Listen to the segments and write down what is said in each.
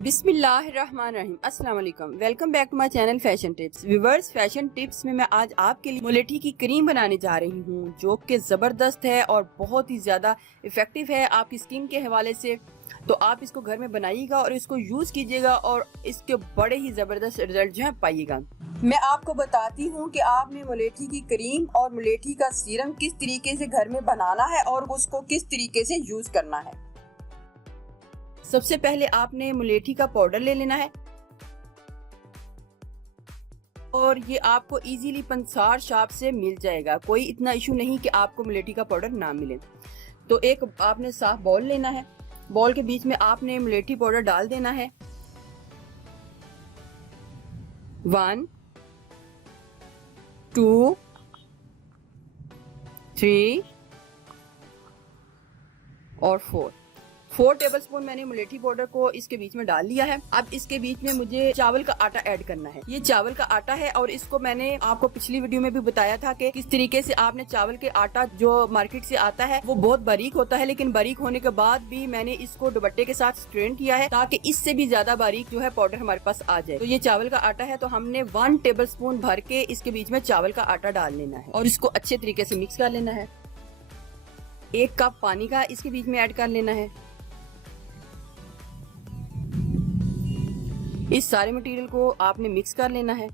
बिस्मिल्लाहिर्रहमानिर्रहीम। अस्सलाम वालेकुम। Welcome back to my channel fashion tips. Viewers, fashion tips में मैं आज आपके लिए मुलेठी की क्रीम बनाने जा रही हूँ जो कि ज़बरदस्त है और बहुत ही ज़्यादा इफ़ेक्टिव है आपकी स्किन के हवाले से। तो आप इसको घर में बनाइएगा और इसको यूज़ कीजिएगा और इसके बड़े ही ज़बरदस्त रिजल्ट जो है पाइएगा। मैं आपको बताती हूँ कि आपने मुलेठी की क्रीम और मुलेठी का सीरम किस तरीके से घर में बनाना है और उसको किस तरीके से यूज़ करना है। सबसे पहले आपने मुलेठी का पाउडर ले लेना है और ये आपको इजीली पंसार शॉप से मिल जाएगा। कोई इतना इशू नहीं कि आपको मुलेठी का पाउडर ना मिले। तो एक आपने साफ बाउल लेना है। बाउल के बीच में आपने मुलेठी पाउडर डाल देना है। 1 2 3 और 4 टेबलस्पून मैंने मुलेठी पाउडर को इसके बीच में डाल लिया है। अब इसके बीच में मुझे चावल का आटा ऐड करना है। ये चावल का आटा है और इसको मैंने आपको पिछली वीडियो में भी बताया था कि किस तरीके से आपने चावल के आटा जो मार्केट से आता है वो बहुत बारीक होता है, लेकिन बारीक होने के बाद भी मैंने इसको दुपट्टे के साथ स्ट्रेन किया है ताकि इससे भी ज्यादा बारीक जो है पाउडर हमारे पास आ जाए। तो ये चावल का आटा है, तो हमने 1 टेबलस्पून भर के इसके बीच में चावल का आटा डाल लेना है और इसको अच्छे तरीके से मिक्स कर लेना है। 1 कप पानी का इसके बीच में ऐड कर लेना है। इस सारे मटेरियल को आपने मिक्स कर लेना है।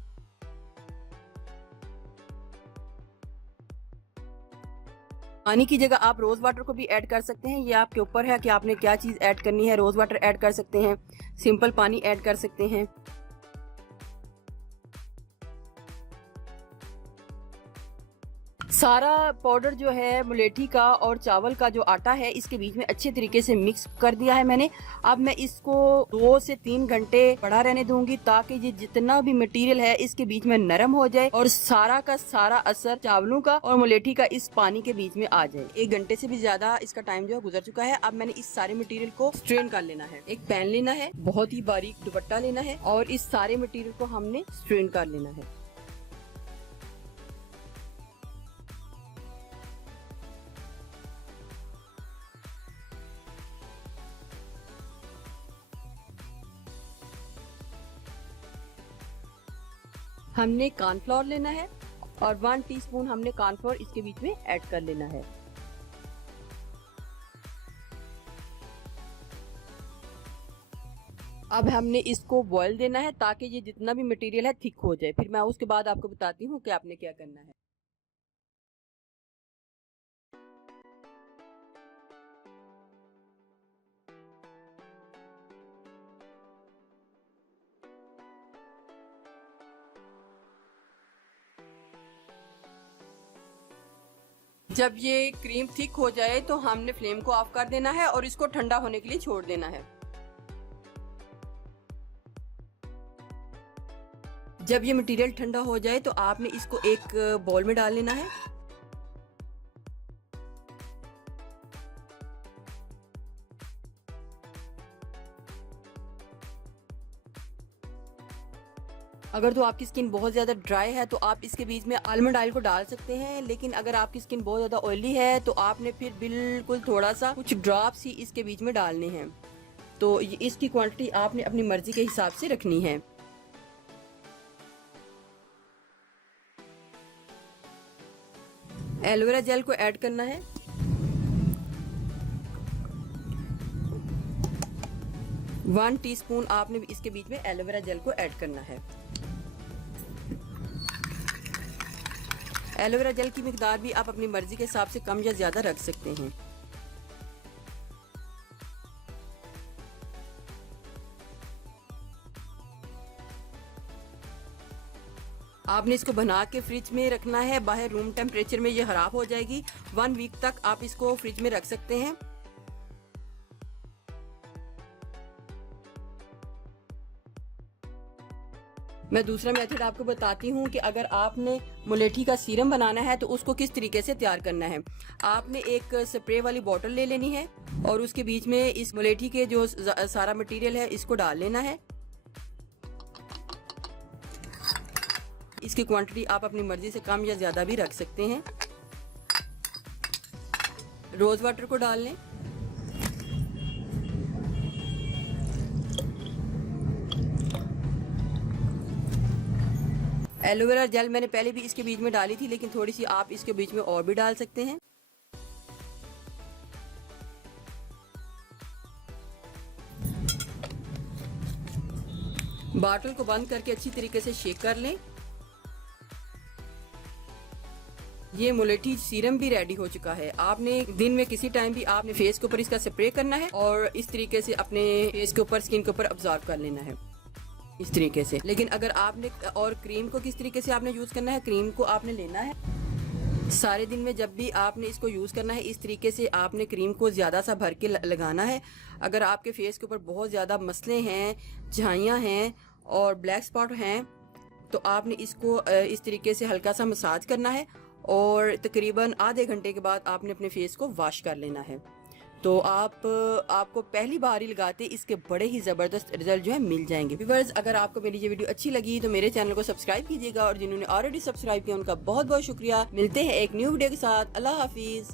पानी की जगह आप रोज वाटर को भी ऐड कर सकते हैं। ये आपके ऊपर है कि आपने क्या चीज ऐड करनी है। रोज वाटर ऐड कर सकते हैं, सिंपल पानी ऐड कर सकते हैं। सारा पाउडर जो है मुलेठी का और चावल का जो आटा है इसके बीच में अच्छे तरीके से मिक्स कर दिया है मैंने। अब मैं इसको 2 से 3 घंटे पड़ा रहने दूंगी ताकि ये जितना भी मटेरियल है इसके बीच में नरम हो जाए और सारा का सारा असर चावलों का और मुलेठी का इस पानी के बीच में आ जाए। 1 घंटे से भी ज्यादा इसका टाइम जो है गुजर चुका है। अब मैंने इस सारे मटेरियल को स्ट्रेन कर लेना है। एक पैन लेना है, बहुत ही बारीक दुपट्टा लेना है और इस सारे मटेरियल को हमने स्ट्रेन कर लेना है। हमने कॉर्नफ्लोर लेना है और 1 टीस्पून हमने कॉर्नफ्लोर इसके बीच में ऐड कर लेना है। अब हमने इसको बॉईल देना है ताकि ये जितना भी मटेरियल है थिक हो जाए। फिर मैं उसके बाद आपको बताती हूँ कि आपने क्या करना है। जब ये क्रीम थिक हो जाए तो हमने फ्लेम को ऑफ कर देना है और इसको ठंडा होने के लिए छोड़ देना है। जब ये मटेरियल ठंडा हो जाए तो आपने इसको एक बाउल में डाल लेना है। अगर तो आपकी स्किन बहुत ज़्यादा ड्राई है तो आप इसके बीच में आलमंड ऑयल को डाल सकते हैं, लेकिन अगर आपकी स्किन बहुत ज़्यादा ऑयली है तो आपने फिर बिल्कुल थोड़ा सा कुछ ड्रॉप्स ही इसके बीच में डालने हैं। तो इसकी क्वांटिटी आपने अपनी मर्जी के हिसाब से रखनी है। एलोवेरा जेल को ऐड करना है। वन टीस्पून आपने इसके बीच में एलोवेरा जेल को ऐड करना है। एलोवेरा जेल की मिकदार भी आप अपनी मर्जी के हिसाब से कम या ज्यादा रख सकते हैं। आपने इसको बना के फ्रिज में रखना है। बाहर रूम टेम्परेचर में ये खराब हो जाएगी। 1 वीक तक आप इसको फ्रिज में रख सकते हैं। मैं दूसरा मेथड आपको बताती हूँ कि अगर आपने मुलेठी का सीरम बनाना है तो उसको किस तरीके से तैयार करना है। आपने एक स्प्रे वाली बोतल ले लेनी है और उसके बीच में इस मुलेठी के जो सारा मटेरियल है इसको डाल लेना है। इसकी क्वांटिटी आप अपनी मर्जी से कम या ज्यादा भी रख सकते हैं। रोज वाटर को डाल लें। एलोवेरा जेल मैंने पहले भी इसके बीच में डाली थी, लेकिन थोड़ी सी आप इसके बीच में और भी डाल सकते हैं। बॉटल को बंद करके अच्छी तरीके से शेक कर लें। ये मुलेठी सीरम भी रेडी हो चुका है। आपने दिन में किसी टाइम भी आपने फेस के ऊपर इसका स्प्रे करना है और इस तरीके से अपने फेस के ऊपर, स्किन के ऊपर ऑब्जर्व कर लेना है इस तरीके से। लेकिन अगर आपने, और क्रीम को किस तरीके से आपने यूज करना है, क्रीम को आपने लेना है सारे दिन में जब भी आपने इसको यूज करना है, इस तरीके से आपने क्रीम को ज्यादा सा भर के लगाना है। अगर आपके फेस के ऊपर बहुत ज्यादा मसले हैं, झाइयाँ हैं और ब्लैक स्पॉट हैं, तो आपने इसको इस तरीके से हल्का सा मसाज करना है और तकरीबन आधे घंटे के बाद आपने अपने फेस को वॉश कर लेना है। तो आपको पहली बार ही लगाते इसके बड़े ही ज़बरदस्त रिजल्ट जो है मिल जाएंगे। व्यूअर्स, अगर आपको मेरी ये वीडियो अच्छी लगी तो मेरे चैनल को सब्सक्राइब कीजिएगा और जिन्होंने ऑलरेडी सब्सक्राइब किया उनका बहुत बहुत शुक्रिया। मिलते हैं एक न्यू वीडियो के साथ। अल्लाह हाफिज़।